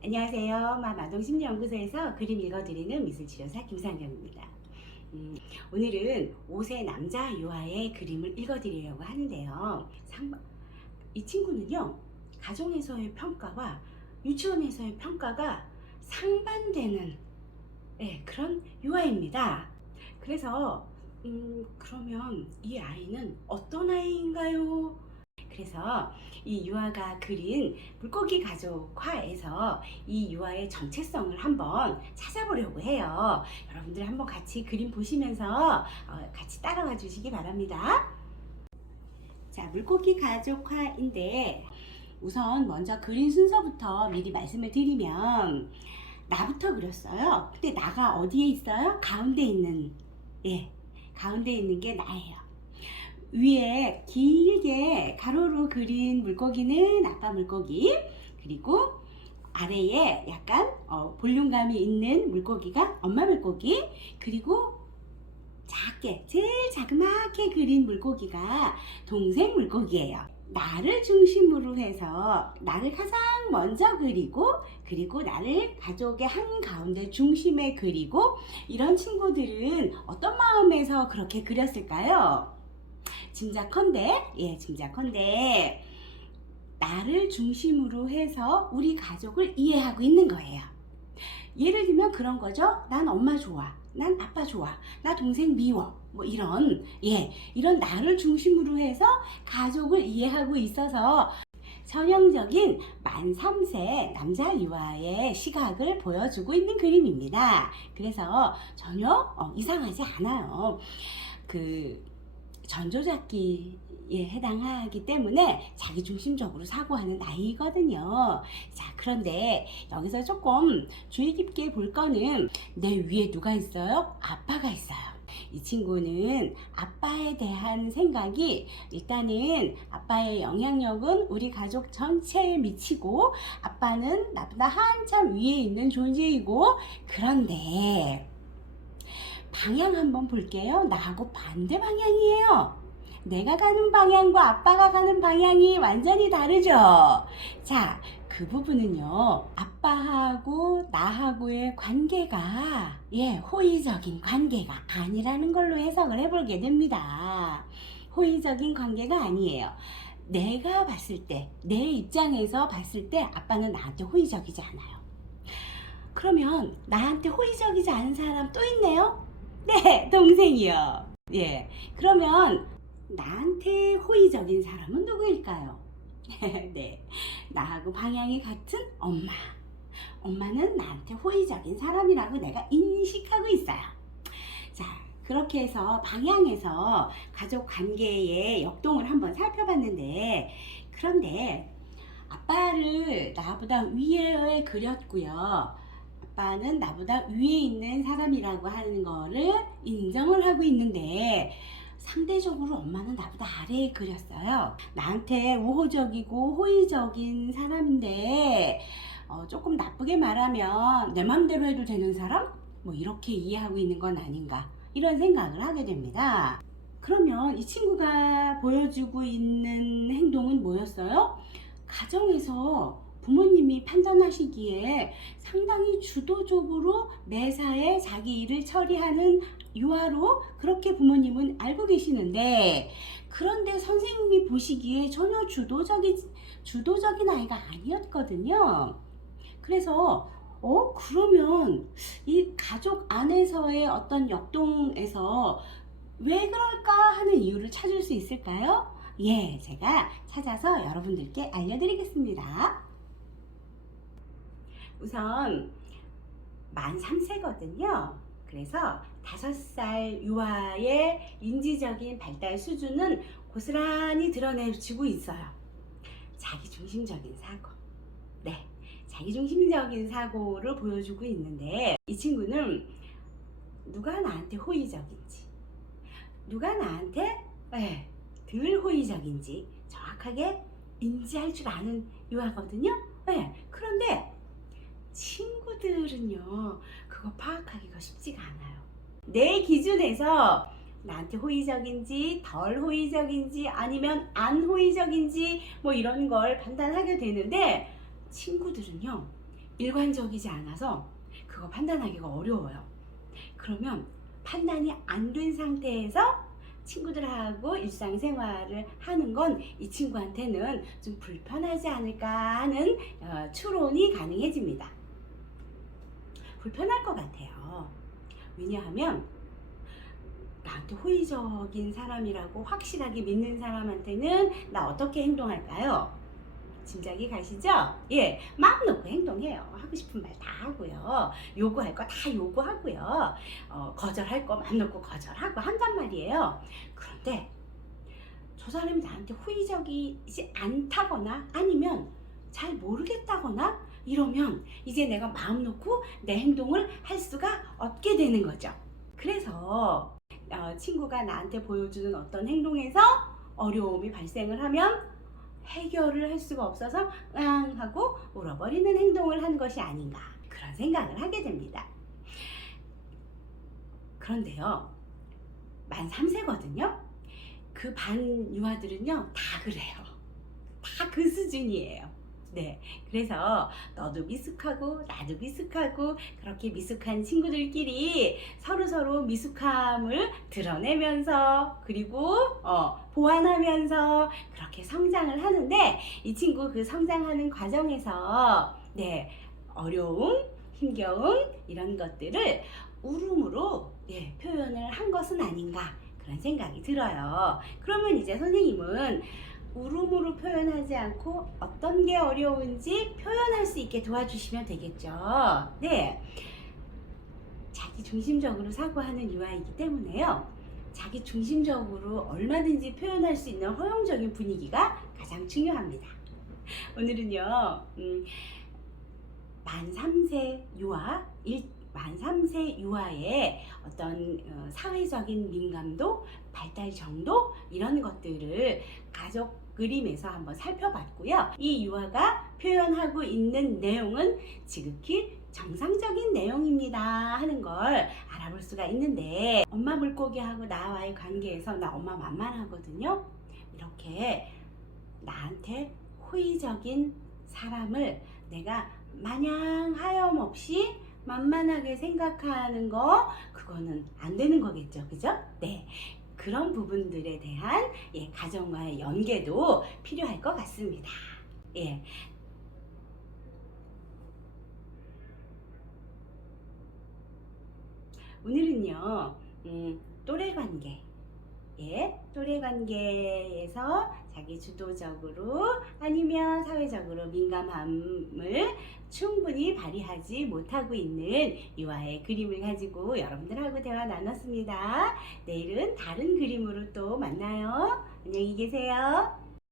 안녕하세요. 마동심리연구소에서 그림 읽어드리는 미술치료사 김상경입니다. 오늘은 5세 남자 유아의 그림을 읽어드리려고 하는데요. 이 친구는요, 가정에서의 평가와 유치원에서의 평가가 상반되는 그런 유아입니다. 그래서 그러면 이 아이는 어떤 아이인가요? 그래서 이 유아가 그린 물고기 가족화에서 이 유아의 정체성을 한번 찾아보려고 해요. 여러분들 한번 같이 그림 보시면서 같이 따라와 주시기 바랍니다. 자, 물고기 가족화인데 우선 먼저 그린 순서부터 미리 말씀을 드리면 나부터 그렸어요. 근데 나가 어디에 있어요? 가운데 있는 가운데 있는 게 나예요. 위에 길게 가로로 그린 물고기는 아빠 물고기, 그리고 아래에 약간 볼륨감이 있는 물고기가 엄마 물고기, 그리고 작게 제일 자그맣게 그린 물고기가 동생 물고기예요. 나를 중심으로 해서 나를 가장 먼저 그리고 나를 가족의 한가운데 중심에 그리고 이런 친구들은 어떤 마음에서 그렇게 그렸을까요? 짐작컨대 나를 중심으로 해서 우리 가족을 이해하고 있는 거예요. 예를 들면 그런 거죠. 난 엄마 좋아, 난 아빠 좋아, 나 동생 미워, 뭐 이런 나를 중심으로 해서 가족을 이해하고 있어서 전형적인 만 3세 남자 유아의 시각을 보여주고 있는 그림입니다. 그래서 전혀 이상하지 않아요. 전조잡기에 해당하기 때문에 자기중심적으로 사고하는 나이거든요. 자, 그런데 여기서 조금 주의 깊게 볼 거는 내 위에 누가 있어요? 아빠가 있어요. 이 친구는 아빠에 대한 생각이 일단은 아빠의 영향력은 우리 가족 전체에 미치고 아빠는 나보다 한참 위에 있는 존재이고, 그런데 방향 한번 볼게요. 나하고 반대 방향이에요. 내가 가는 방향과 아빠가 가는 방향이 완전히 다르죠. 자, 그 부분은요, 아빠하고 나하고의 관계가 호의적인 관계가 아니라는 걸로 해석을 해보게 됩니다. 호의적인 관계가 아니에요. 내가 봤을 때, 내 입장에서 봤을 때 아빠는 나한테 호의적이지 않아요. 그러면 나한테 호의적이지 않은 사람 또 있네요? 네, 동생이요. 그러면 나한테 호의적인 사람은 누구일까요? 네, 나하고 방향이 같은 엄마. 엄마는 나한테 호의적인 사람이라고 내가 인식하고 있어요. 자, 그렇게 해서 방향에서 가족 관계의 역동을 한번 살펴봤는데, 그런데 아빠를 나보다 위에 그렸고요. 아빠는 나보다 위에 있는 사람이라고 하는 거를 인정을 하고 있는데, 상대적으로 엄마는 나보다 아래에 그렸어요. 나한테 우호적이고 호의적인 사람인데 조금 나쁘게 말하면 내 맘대로 해도 되는 사람? 뭐 이렇게 이해하고 있는 건 아닌가, 이런 생각을 하게 됩니다. 그러면 이 친구가 보여주고 있는 행동은 뭐였어요? 가정에서 부모님이 판단하시기에 상당히 주도적으로 매사에 자기 일을 처리하는 유아로 그렇게 부모님은 알고 계시는데, 그런데 선생님이 보시기에 전혀 주도적인 아이가 아니었거든요. 그래서 그러면 이 가족 안에서의 어떤 역동에서 왜 그럴까 하는 이유를 찾을 수 있을까요? 제가 찾아서 여러분들께 알려드리겠습니다. 우선 만 3세거든요. 그래서 5살 유아의 인지적인 발달 수준은 고스란히 드러내지고 있어요. 자기중심적인 사고. 자기중심적인 사고를 보여주고 있는데, 이 친구는 누가 나한테 호의적인지, 누가 나한테 덜 호의적인지 정확하게 인지할 줄 아는 유아거든요. 그런데 친구들은요, 그거 파악하기가 쉽지가 않아요. 내 기준에서 나한테 호의적인지 덜 호의적인지 아니면 안 호의적인지 뭐 이런 걸 판단하게 되는데, 친구들은요 일관적이지 않아서 그거 판단하기가 어려워요. 그러면 판단이 안 된 상태에서 친구들하고 일상생활을 하는 건 이 친구한테는 좀 불편하지 않을까 하는 추론이 가능해집니다. 불편할 것 같아요. 왜냐하면 나한테 호의적인 사람이라고 확실하게 믿는 사람한테는 나 어떻게 행동할까요? 짐작이 가시죠? 예, 마음 놓고 행동해요. 하고 싶은 말 다 하고요. 요구할 거 다 요구하고요. 거절할 거 마음 놓고 거절하고 한단 말이에요. 그런데 저 사람이 나한테 호의적이지 않다거나 아니면 잘 모르겠다거나 이러면 이제 내가 마음 놓고 내 행동을 할 수가 없게 되는 거죠. 그래서 친구가 나한테 보여주는 어떤 행동에서 어려움이 발생을 하면 해결을 할 수가 없어서 앙 하고 울어버리는 행동을 하는 것이 아닌가 그런 생각을 하게 됩니다. 그런데요, 만 3세거든요. 그 반 유아들은요 다 그래요. 다 그 수준이에요. 네, 그래서 너도 미숙하고 나도 미숙하고 그렇게 미숙한 친구들끼리 서로 미숙함을 드러내면서 그리고 보완하면서 그렇게 성장을 하는데 이 친구 그 성장하는 과정에서 네, 어려움, 힘겨움 이런 것들을 울음으로 표현을 한 것은 아닌가 그런 생각이 들어요. 그러면 이제 선생님은 울음으로 표현하지 않고 어떤 게 어려운지 표현할 수 있게 도와주시면 되겠죠. 네, 자기 중심적으로 사고하는 유아이기 때문에요. 자기 중심적으로 얼마든지 표현할 수 있는 허용적인 분위기가 가장 중요합니다. 오늘은요, 만 3세 유아, 만 3세 유아의 어떤 사회적인 민감도, 발달 정도 이런 것들을 가족 그림에서 한번 살펴봤고요. 이 유아가 표현하고 있는 내용은 지극히 정상적인 내용입니다 하는 걸 알아볼 수가 있는데 엄마 물고기하고 나와의 관계에서 나 엄마 만만하거든요. 이렇게 나한테 호의적인 사람을 내가 마냥 하염없이 만만하게 생각하는 거 그거는 안 되는 거겠죠. 그죠? 네. 그런 부분들에 대한 가정과의 연계도 필요할 것 같습니다. 예. 오늘은요, 또래 관계. 또래 관계에서 자기 주도적으로 아니면 사회적으로 민감함을 충분히 발휘하지 못하고 있는 유아의 그림을 가지고 여러분들하고 대화 나눴습니다. 내일은 다른 그림으로 또 만나요. 안녕히 계세요.